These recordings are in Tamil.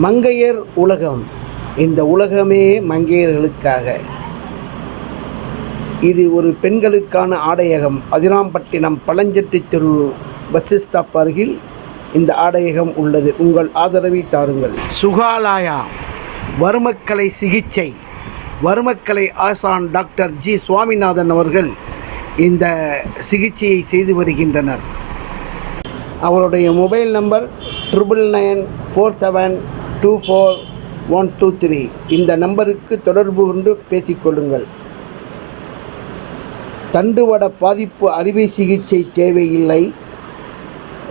மங்கையர் உலகம். இந்த உலகமே மங்கையர்களுக்காக. இது ஒரு பெண்களுக்கான ஆடையகம். அதிராம்பட்டினம் பழஞ்செட்டி தெரு பஸ் ஸ்டாப் அருகில் இந்த ஆடையகம் உள்ளது. உங்கள் ஆதரவை தாருங்கள். சுகாலாயா வருமக்கலை சிகிச்சை. வருமக்கலை ஆசான் டாக்டர் ஜி. சுவாமிநாதன் அவர்கள் இந்த சிகிச்சையை செய்து வருகின்றனர். அவருடைய mobile number triple nine four seven two four one two three இந்த நம்பருக்கு தொடர்பு கொண்டு பேசிக்கொள்ளுங்கள். தண்டுவட பாதிப்பு அறுவை சிகிச்சை தேவையில்லை.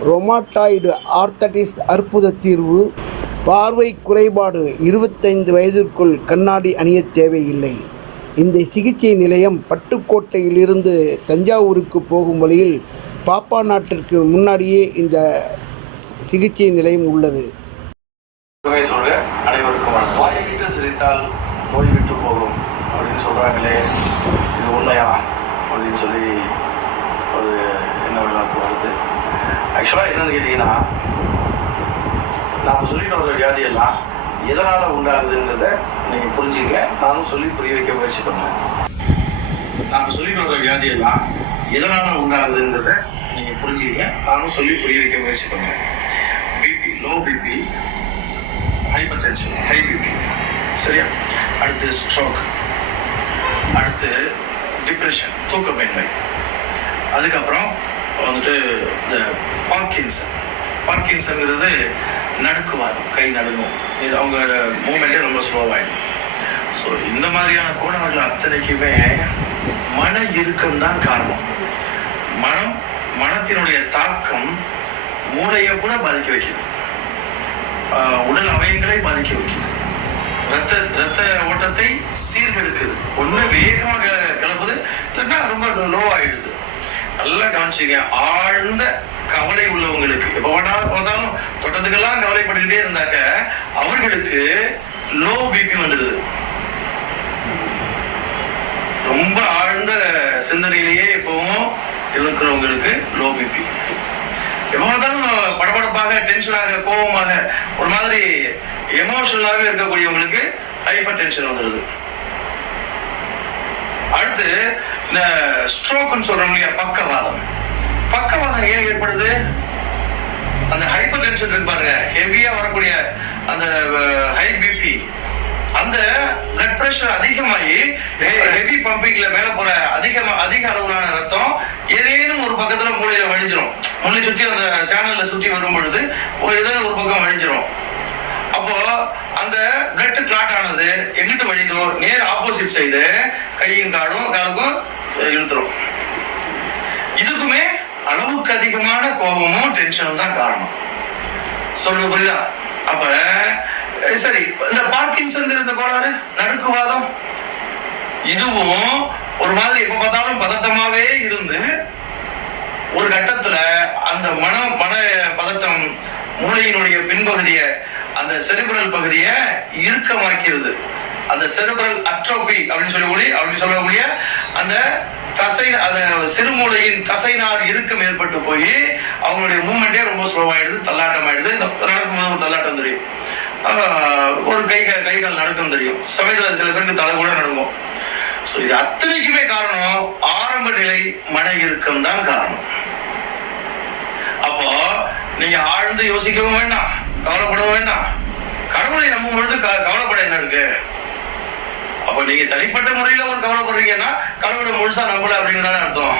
ரொமாட்டாய்டு ஆர்த்தடிஸ் அற்புத தீர்வு. பார்வை குறைபாடு இருபத்தைந்து வயதிற்குள் கண்ணாடி அணிய தேவையில்லை. இந்த சிகிச்சை நிலையம் பட்டுக்கோட்டையிலிருந்து தஞ்சாவூருக்கு போகும் வழியில் பாப்பா நாட்டிற்கு முன்னாடியே இந்த சிகிச்சை நிலையம் உள்ளது. உண்மை சொல்ற அனைவருக்கும் வணக்கம். வாய் விட்டு சிரித்தால் நோய் விட்டு போகும் அப்படின்னு சொல்கிறாங்களே இது உண்மையா அப்படின்னு சொல்லி ஒரு என்ன விழாக்கு வருது. ஆக்சுவலாக என்னன்னு கேட்டிங்கன்னா நாம் சொல்லிட்டு வர வியாதியெல்லாம் எதனால் உண்டாகுதுங்கிறத நீங்கள் புரிஞ்சுங்க நானும் சொல்லி புரிய வைக்க முயற்சி பண்ணேன் நாம் சொல்லிட்டு வர வியாதியெல்லாம் எதனால் உண்டாகுதுங்கிறத நீங்கள் புரிஞ்சுங்க நானும் சொல்லி புரிய வைக்க முயற்சி பண்ணேன் BP low BP hypertension high BP சரியா அடுத்து ஸ்ட்ரோக் அடுத்து டிப்ரெஷன் தூக்கமின்மை. அதுக்கப்புறம் வந்துட்டு இந்த பார்க்கின்சன் பார்க்கின்சன்ங்கிறது நடுக்குவாதம் கை நடுங்கும். இது அவங்க மூமெண்ட்டே ரொம்ப ஸ்லோவாகிடும் ஸோ இந்த மாதிரியான கோளாறுகள் அத்தனைக்குமே மன இறுக்கம் தான் காரணம். மனம் மனத்தினுடைய தாக்கம் மூளையை கூட பாதிக்க வைக்குது. உடல் அவயங்களை பாதிக்க வைக்குது. ரத்த ரத்த ஓட்டத்தை சீர்கெடுக்குது. ஒன்று வேகமாக கிளப்புது இல்லைன்னா ரொம்ப லோ ஆயிடுது. நல்லா கவனிச்சுங்க ஆழ்ந்த கவலை உள்ளவங்களுக்கு எப்போ பார்த்தாலும் பார்த்தாலும் தொட்டத்துக்கெல்லாம் கவலைப்பட்டுக்கிட்டே இருந்தாக்க அவர்களுக்கு லோ பிபி வந்துடுது. ரொம்ப ஆழ்ந்த சிந்தனையிலேயே இப்போவும் இருக்கிறவங்களுக்கு லோ பிபி எப்ப படபடப்பாக டென்ஷனாக கோபமாக ஒரு மாதிரி எமோஷனலாகவே இருக்கக்கூடியவங்களுக்கு ஹைப்பர் டென்ஷன் வந்துடுது அடுத்து இந்த ஸ்ட்ரோக்னு சொல்றோம் இல்லையா பக்கவாதம். பக்கவாதம் ஏன் ஏற்படுது? அந்த ஹைப்பர் டென்ஷன் இருக்கு பாருங்க ஹெவியா வரக்கூடிய அந்த ஹை பிபி அந்த பிளட் பிரஷர் அதிகமாகி ஹெவி பம்பிங்ல மேல போற அதிகமா அதிக அளவிலான ரத்தம் ஏதேனும் ஒரு பக்கத்துல மூளையில வழிஞ்சிரும். முன்னே சுற்றி அந்த சேனல்ல சுற்றி வரும் பொழுது ஒரு ஏதேனும் ஒரு பக்கம் வழிஞ்சிரும். அப்போ அந்த பிளட் கிளாட் ஆனது எங்கிட்டு வழிதோ நேர் ஆப்போசிட் சைடு கையும் காலும் காலுக்கும் இழுத்துரும். இதுக்குமே அளவுக்கு அதிகமான கோபமும் டென்ஷனும் தான் காரணம். சொல்றது புரியுதா? அப்ப சரி இந்த பார்க்கின்சன் இருந்த கோளாறு நடுக்குவாதம். இதுவும் ஒரு மாதிரி எப்ப பார்த்தாலும் பதட்டமாவே இருந்து ஒரு கட்டத்துல அந்த மன மன பதட்டம் மூளையினுடைய பின்பகுதியை அந்த செரிபிரல் பகுதியை இறுக்கமாக்கிறது. அந்த செரிபிரல் அட்ரோபி அப்படின்னு சொல்லக்கூடிய அப்படின்னு சொல்லக்கூடிய அந்த தசை அந்த சிறுமூளையின் தசைநார் இறுக்கம் ஏற்பட்டு போய் அவங்களுடைய மூமெண்டே ரொம்ப ஸ்லோவாயிடுது தள்ளாட்டம் ஆயிடுது நடக்கும்போது ஒரு தள்ளாட்டம் தெரியும். ஒரு கை கை கால் நடுக்கம் தெரியும். சமயத்தில் சில பேருக்கு தலை கூட நடக்கும் ஸோ இது அத்தனைக்குமே காரணம் ஆரம்ப நிலை மன இறுக்கம் தான் காரணம். அப்போ நீங்க ஆழ்ந்து யோசிக்கவும் வேண்டாம். கவலைப்படவும் வேண்டாம். கடவுளை நம்பும் பொழுது க- கவலைப்பட என்ன இருக்கு? அப்போ நீங்க தனிப்பட்ட முறையில ஒரு கவலைப்படுறீங்கன்னா கடவுளை முழுசா நம்பல அப்படின்னு தானே அர்த்தம்.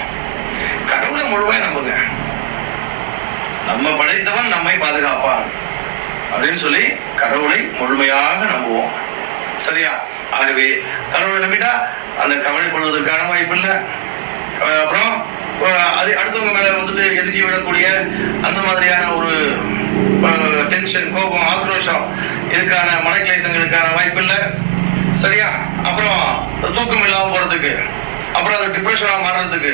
கடவுளை முழுமையா நம்புங்க. நம்ம படைத்தவன் நம்மை பாதுகாப்பான் அப்படின்னு சொல்லி கடவுளை முழுமையாக நம்புவோம். சரியா? ஆகவே கடவுளை நம்பிட்டா அந்த கவலைப்படுவதற்கான வாய்ப்பு இல்லை. அப்புறம் அது அடுத்தவங்க மேலே வந்துட்டு எரிஞ்சு விடக்கூடிய அந்த மாதிரியான ஒரு டென்ஷன் கோபம் ஆக்ரோஷம் இதுக்கான மனக்கிளேசங்களுக்கான வாய்ப்பு இல்லை சரியா? அப்புறம் தூக்கம் இல்லாமல் போகிறதுக்கு அப்புறம் அது டிப்ரெஷனாக மாறுறதுக்கு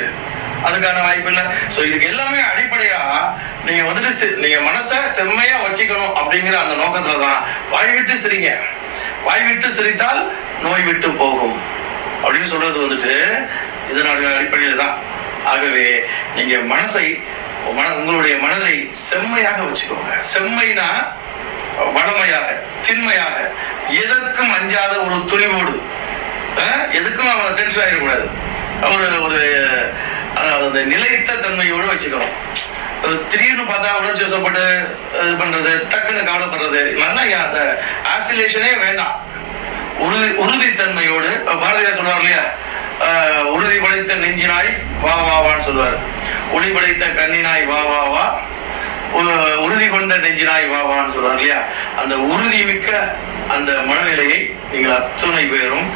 அதுக்கான வாய்ப்பு இல்லை ஸோ இதுக்கு எல்லாமே அடிப்படையாக நீங்கள் வந்துட்டு சி- மனசை செம்மையாக வச்சுக்கணும் அப்படிங்கிற அந்த நோக்கத்தில் தான் வாய் விட்டு சிரிங்க. வாய் விட்டு சிரித்தால் நோய் விட்டு போகும். அப்படின்னு சொல்றது வந்துட்டு இதனுடைய அடிப்படையில் தான் ஆகவே நீங்க மனசை மன உங்களுடைய மனதை செம்மையாக வச்சுக்கோங்க. செம்மைனா வளமையாக திண்மையாக. எதற்கும் அஞ்சாத ஒரு துணிவோடு எதுக்கும் அவன் டென்ஷன் ஆகிடக்கூடாது ஒரு ஒரு அதாவது அந்த நிலைத்த தன்மையோடு வச்சுக்கணும். திடீர்னு பார்த்தா உணர்ச்சி வசப்பட்டு இது பண்றது டக்குன்னு கவலைப்படுறது மாதிரிலாம் அந்த ஆசிலேஷனே வேண்டாம். உறுதி உறுதித்தன்மையோடு பாரதியார் சொல்லுவார் இல்லையா? உறுதி படைத்த நெஞ்சினாய் வா வா வான்னு சொல்லுவார். ஒளி படைத்த கண்ணினாய் வா வா வா. உ- உறுதி கொண்ட நெஞ்சினாய் வா வான்னு சொல்லுவார் இல்லையா? அந்த உறுதி மிக்க அந்த மனநிலையை நீங்கள் அத்துணை பேரும்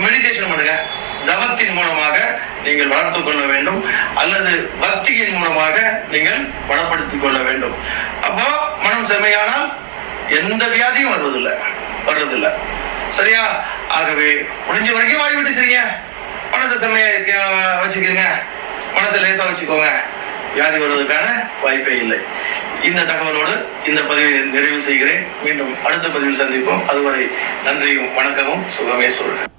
மெடிடேஷன் பண்ணுங்க. தவத்தின் மூலமாக நீங்கள் வளர்த்துக் கொள்ள வேண்டும். அல்லது பக்தியின் மூலமாக நீங்கள் பலப்படுத்திக் கொள்ள வேண்டும். அப்போ மனம் செம்மையானால் எந்த வியாதியும் வருவதில்லை. வர்றதில்லை சரியா? ஆகவே முடிஞ்ச வரைக்கும் வாய்விட்டு சரியா சரிங்க. மனசு செம்மையா வச்சுக்கோங்க. மனசை லேசா வச்சுக்கோங்க. வியாதி வருவதற்கான வாய்ப்பே இல்லை. இந்த தகவலோடு இந்த பதிவை நிறைவு செய்கிறேன். மீண்டும் அடுத்த பதிவில் சந்திப்போம். அதுவரை நன்றியும் வணக்கமும் சுகமே சொல்றேன்.